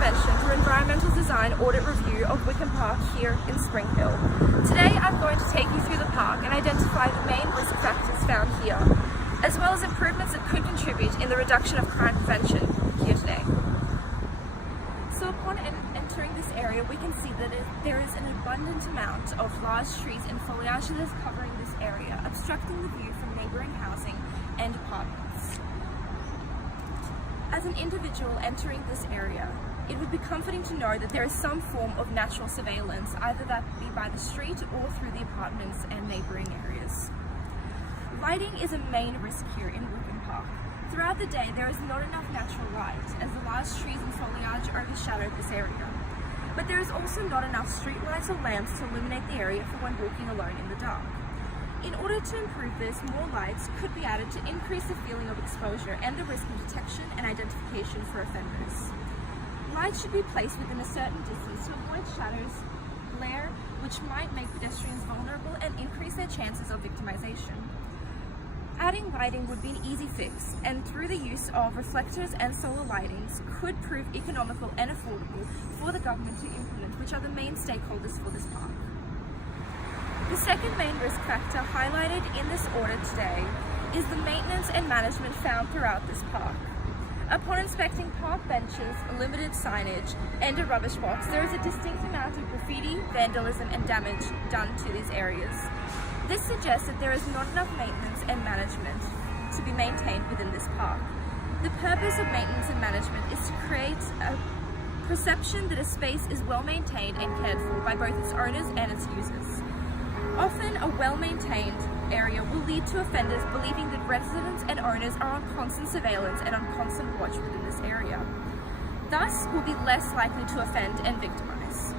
intervention through environmental design audit review of Wickham Park here in Spring Hill. Today I'm going to take you through the park and identify the main risk factors found here, as well as improvements that could contribute in the reduction of crime prevention here today. So upon entering this area, we can see that there is an abundant amount of large trees and foliage that is covering this area, obstructing the view from neighbouring housing and apartments. As an individual entering this area, it would be comforting to know that there is some form of natural surveillance, either that be by the street or through the apartments and neighbouring areas. Lighting is a main risk here in Wickham Park. Throughout the day, there is not enough natural light as the large trees and foliage overshadow this area. But there is also not enough street lights or lamps to illuminate the area for when walking alone in the dark. In order to improve this, more lights could be added to increase the feeling of exposure and the risk of detection and identification for offenders. Lights should be placed within a certain distance to avoid shadows, glare, which might make pedestrians vulnerable and increase their chances of victimization. Adding lighting would be an easy fix, and through the use of reflectors and solar lightings could prove economical and affordable for the government to implement, which are the main stakeholders for this park. The second main risk factor highlighted in this audit today is the maintenance and management found throughout this park. Upon inspecting park benches, limited signage, and a rubbish box, there is a distinct amount of graffiti, vandalism, and damage done to these areas. This suggests that there is not enough maintenance and management to be maintained within this park. The purpose of maintenance and management is to create a perception that a space is well maintained and cared for by both its owners and its users. Often, a well-maintained area will lead to offenders believing that residents and owners are on constant surveillance and on constant watch within this area. Thus, will be less likely to offend and victimize.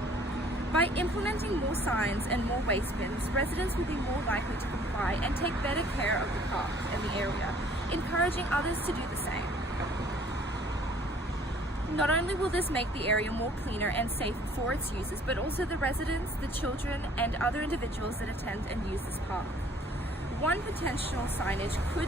By implementing more signs and more waste bins, residents will be more likely to comply and take better care of the park and the area, encouraging others to do the same. Not only will this make the area more cleaner and safe for its users, but also the residents, the children, and other individuals that attend and use this park. One potential signage could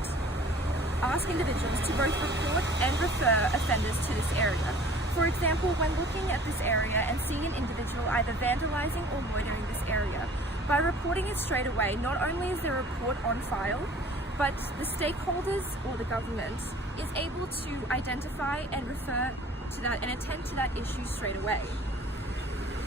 ask individuals to both report and refer offenders to this area. For example, when looking at this area and seeing an individual either vandalizing or loitering this area, by reporting it straight away, not only is their report on file, but the stakeholders or the government is able to identify and refer to that and attend to that issue straight away.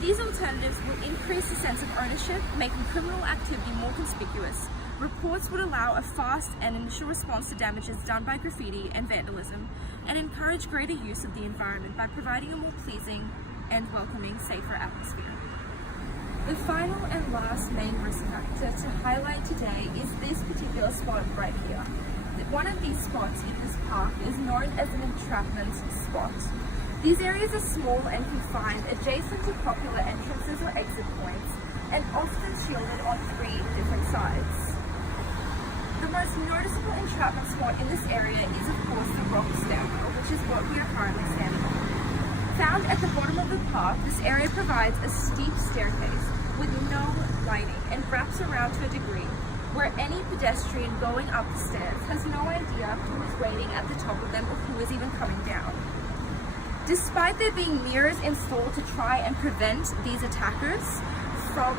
These alternatives will increase the sense of ownership, making criminal activity more conspicuous. Reports would allow a fast and initial response to damages done by graffiti and vandalism, and encourage greater use of the environment by providing a more pleasing and welcoming, safer atmosphere. The final and last main risk factor to highlight today is this particular spot right here. One of these spots in this park is known as an entrapment spot. These areas are small and confined, adjacent to popular entrances or exit points, and often shielded on 3 different sides. The most noticeable entrapment spot in this area is of course the rock stairwell, which is what we are currently standing on. Found at the bottom of the park, this area provides a steep staircase with no lighting and wraps around to a degree where any pedestrian going up the stairs has no idea who is waiting at the top of them or who is even coming down. Despite there being mirrors installed to try and prevent these attackers from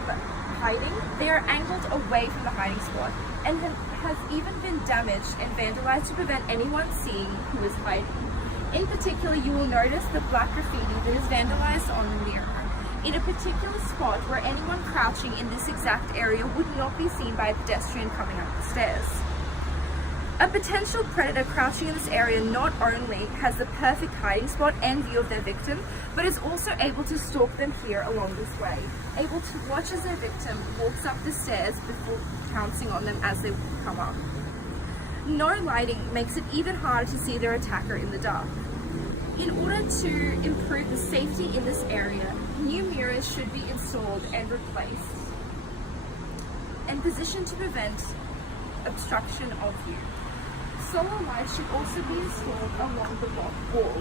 hiding, they are angled away from the hiding spot and has even been damaged and vandalized to prevent anyone seeing who is hiding. In particular, you will notice the black graffiti that is vandalized on the mirror in a particular spot where anyone crouching in this exact area would not be seen by a pedestrian coming up the stairs. A potential predator crouching in this area not only has the perfect hiding spot and view of their victim, but is also able to stalk them here along this way, able to watch as their victim walks up the stairs before pouncing on them as they come up. No lighting makes it even harder to see their attacker in the dark. In order to improve the safety in this area, new mirrors should be installed and replaced and positioned to prevent obstruction of view. Solar lights should also be installed along the wall,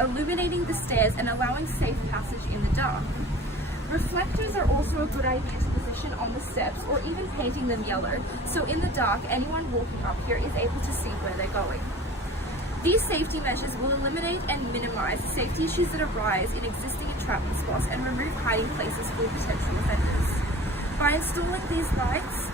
illuminating the stairs and allowing safe passage in the dark. Reflectors are also a good idea to position on the steps or even painting them yellow, so in the dark anyone walking up here is able to see where they're going. These safety measures will eliminate and minimize the safety issues that arise in existing entrapment spots and remove hiding places for potential offenders. By installing these lights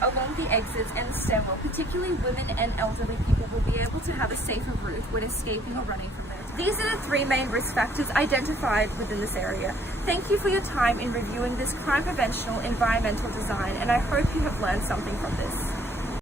along the exits and the stairwell, particularly women and elderly people will be able to have a safer route when escaping or running from there. These are the 3 main risk factors identified within this area. Thank you for your time in reviewing this crime preventional environmental design, and I hope you have learned something from this.